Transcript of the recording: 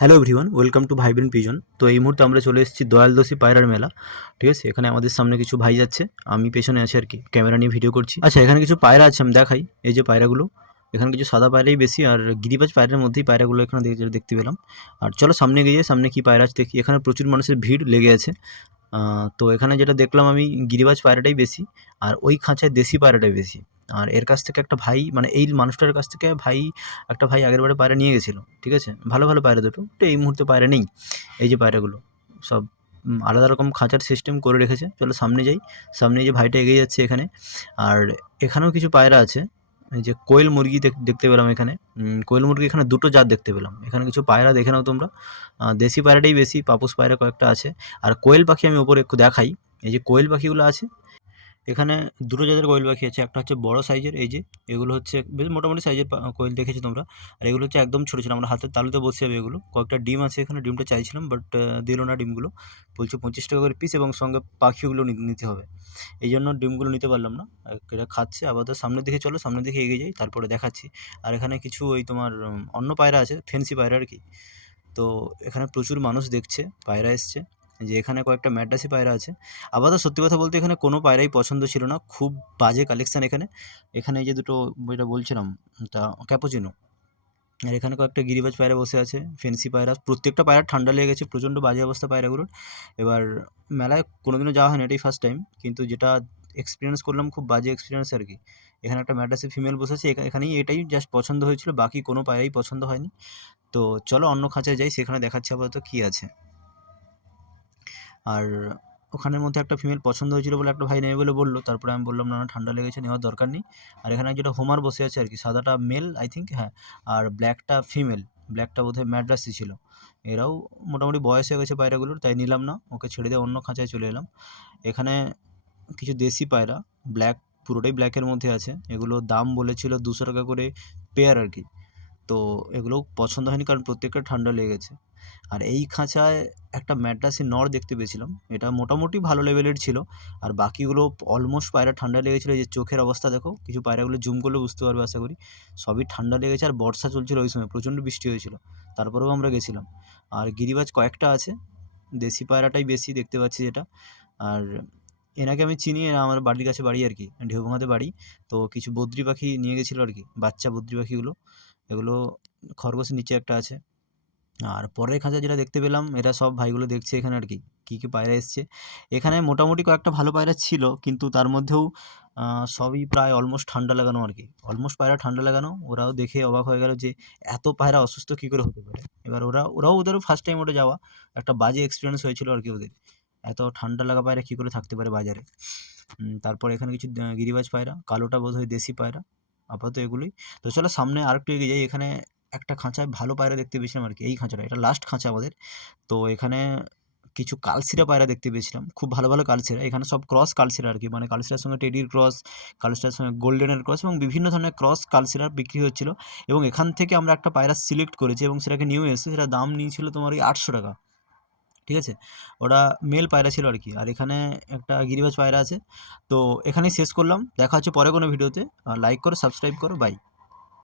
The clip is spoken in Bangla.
Hello everyone, welcome to vibrant pigeon. তো এই মুহূর্তে আমরা চলে এসেছি দয়ালদসি পায়রার মেলা। ঠিক আছে, এখানে আমাদের সামনে কিছু ভাই যাচ্ছে, আমি পেছনে আছি আর কি, ক্যামেরা নিয়ে ভিডিও করছি। আচ্ছা, এখানে কিছু পায়রা আছে, আমি দেখাই। এই যে পায়রাগুলো, এখানে কিছু সাদা পায়রাই বেশি, আর গিরিবাজ পায়রার মধ্যেই পায়রাগুলো এখানে দেখতে পেলাম। আর চলো সামনে গিয়ে সামনে কি পায়রা আছে দেখি। এখানে প্রচুর মানুষের ভিড় লেগে আছে। তো এখানে যেটা দেখলাম আমি, গিরিবাজ পায়রাটাই বেশি, আর ওই খাঁচায় দেশি পায়রাটাই বেশি। আর এর কাছ থেকে একটা ভাই, মানে এই মানুষটার কাছ থেকে একটা ভাই আগের বারে পায়রা নিয়ে গেছিলো। ঠিক আছে, ভালো ভালো পায়রা দুটো, তো এই মুহূর্তে পায়রা নেই। এই যে পায়রাগুলো সব আলাদা রকম খাঁচার সিস্টেম করে রেখেছে। চলো সামনে যাই। সামনে এই যে ভাইটা এগিয়ে যাচ্ছে এখানে। আর এখানেও কিছু পায়রা আছে। এই যে কোয়েল মুরগি দেখতে পেলাম এখানে। কোয়েল মুরগি এখানে দুটো জাত দেখতে পেলাম। এখানে কিছু পায়রা দেখে নাও তোমরা। দেশি পায়রাটাই বেশি, পাপুস পায়রা কয়েকটা আছে। আর কোয়েল পাখি আমি ওপরে একটু দেখাই। এই যে কোয়েল পাখিগুলো আছে, এখানে দুটো জাতের কোয়েল পাখি আছে। একটা হচ্ছে বড় সাইজের, এই যে এগুলো হচ্ছে বেশ মোটামুটি সাইজের কোয়েল দেখেছো তোমরা। আর এগুলো হচ্ছে একদম ছোটো ছিল, আমরা হাতের তালুতে বসে যাবে এগুলো। কয়েকটা ডিম আছে এখানে, ডিমটা চাইছিলাম বাট দিল না ডিমগুলো। বলছে 25 টাকা করে পিস এবং সঙ্গে পাখিগুলো নিতে হবে। এই জন্য ডিমগুলো নিতে পারলাম না। এটা খাচ্ছে আপাতত। সামনের দিকে চলো, সামনের দিকে এগিয়ে যাই, তারপরে দেখাচ্ছি। আর এখানে কিছু ওই তোমার অন্য পায়রা আছে, ফেন্সি পায়রা আর কি। তো এখানে প্রচুর মানুষ দেখছে, পায়রা এসছে। যে এখানে কয়েকটা ম্যাড্রাসি পায়রা আছে। আপাতত সত্যি কথা বলতে এখানে কোনো পায়রাই পছন্দ ছিল না, খুব বাজে কালেকশান এখানে। এখানে এই যে দুটো, যেটা বলছিলাম, তা ক্যাপুচিনো। আর এখানে কয়েকটা গিরিবাজ পায়রা বসে আছে, ফেন্সি পায়রা। প্রত্যেকটা পায়রা ঠান্ডা লেগে গেছে, প্রচণ্ড বাজে অবস্থা পায়রাগুলোর। এবার মেলায় কোনোদিনও যাওয়া হয়নি, এটাই ফার্স্ট টাইম, কিন্তু যেটা এক্সপিরিয়েন্স করলাম খুব বাজে এক্সপিরিয়েন্স আর কি। এখানে একটা ম্যাড্রাসি ফিমেল বসে আছে, এখানেই এটাই জাস্ট পছন্দ হয়েছিল, বাকি কোনো পায়রাই পছন্দ হয়নি। তো চলো অন্য খাঁচায় যাই, সেখানে দেখাচ্ছি আপাতত কী আছে। আর ওখানের মধ্যে একটা ফিমেল পছন্দ হয়েছিল বলে একটা ভাই নেবে বলে বললো, তারপরে আমি বললাম না না, ঠান্ডা লেগেছে, নেওয়ার দরকার নেই। আর এখানে যেটা হোমার বসে আছে আর কি, সাদাটা মেল আই থিঙ্ক, হ্যাঁ। আর ব্ল্যাকটা ফিমেল, ব্ল্যাকটা বোধহয় ম্যাড্রাসি ছিল। এরাও মোটামুটি বয়স হয়ে গেছে পায়রাগুলোর, তাই নিলাম না, ওকে ছেড়ে দিয়ে অন্য খাঁচায় চলে এলাম। এখানে কিছু দেশি পায়রা, ব্ল্যাক, পুরোটাই ব্ল্যাকের মধ্যে আছে। এগুলো দাম বলেছিল 200 টাকা করে পেয়ার আর কি। তো এগুলো পছন্দ হয়নি, কারণ প্রত্যেকটা ঠান্ডা লেগেছে। আর এই খাঁচায় একটা ম্যাড্রাসি নর দেখতে পেয়েছিলাম, এটা মোটামুটি ভালো লেভেলের ছিল। আর বাকিগুলো অলমোস্ট পায়রা ঠান্ডা লেগেছিলো। এই যে চোখের অবস্থা দেখো, কিছু পায়রাগুলো জুম করলে বুঝতে পারবে আশা করি। সবই ঠান্ডা লেগেছে, আর বর্ষা চলছিল ওই সময়, প্রচণ্ড বৃষ্টি হয়েছিল, তারপরেও আমরা গেছিলাম। আর গিরিবাজ কয়েকটা আছে, দেশি পায়রাটাই বেশি দেখতে পাচ্ছি যেটা। আর এনাকে আমি চিনি, এরা আমার বাড়ির কাছে বাড়ি আর কি, ঢেউভাঙাতে বাড়ি। তো কিছু বদ্রি পাখি নিয়ে গেছিলো আর কি, বাচ্চা বদ্রি পাখিগুলো। এগুলো খরগোশের নিচে একটা আছে। আর পরের খাঁচা যেটা দেখতে পেলাম, এরা সব ভাইগুলো দেখছে এখানে আর কি, কী কী পায়রা এসছে। এখানে মোটামুটি কয়েকটা ভালো পায়রা ছিল, কিন্তু তার মধ্যেও সবই প্রায় অলমোস্ট ঠান্ডা লাগানো আর কি, অলমোস্ট পায়রা ঠান্ডা লাগানো। ওরাও দেখে অবাক হয়ে গেল যে এত পায়রা অসুস্থ কী করে হতে পারে। এবার ওরাও ওদেরও ফার্স্ট টাইম ওটা যাওয়া, একটা বাজে এক্সপিরিয়েন্স হয়েছিল আর কি ওদের। এত ঠান্ডা লাগা পায়রা কী করে থাকতে পারে বাজারে। তারপর এখানে কিছু গিরিবাজ পায়রা, কালোটা বোধহয় দেশি পায়রা। আপাতত এগুলোই। তো চলো সামনে আরেকটু এগিয়ে যাই। এখানে একটা খাঁচায় ভালো পায়রা দেখতে পেয়েছিলাম আর কি, এই খাঁচাটা, এটা লাস্ট খাঁচা আমাদের। তো এখানে কিছু কালশিরা পায়রা দেখতে পেয়েছিলাম, খুব ভালো ভালো কালশিরা। এখানে সব ক্রস কালশিরা আর কি, মানে কালশিরার সঙ্গে টেডির ক্রস, কালশিরার সঙ্গে গোল্ডেনের ক্রস, এবং বিভিন্ন ধরনের ক্রস কালশিরা বিক্রি হচ্ছিল। এবং এখান থেকে আমরা একটা পায়রা সিলেক্ট করেছি এবং সেটাকে নিয়েও এসেছি। সেটা দাম নিয়েছিল তোমার ওই 800 টাকা। ঠিক আছে, ওটা মেল পায়রা ছিল আর কি। আর এখানে একটা গিরিবাজ পায়রা আছে। তো এখানেই শেষ করলাম, দেখা হচ্ছে পরে কোনো ভিডিওতে। লাইক করো, সাবস্ক্রাইব করো, বাই।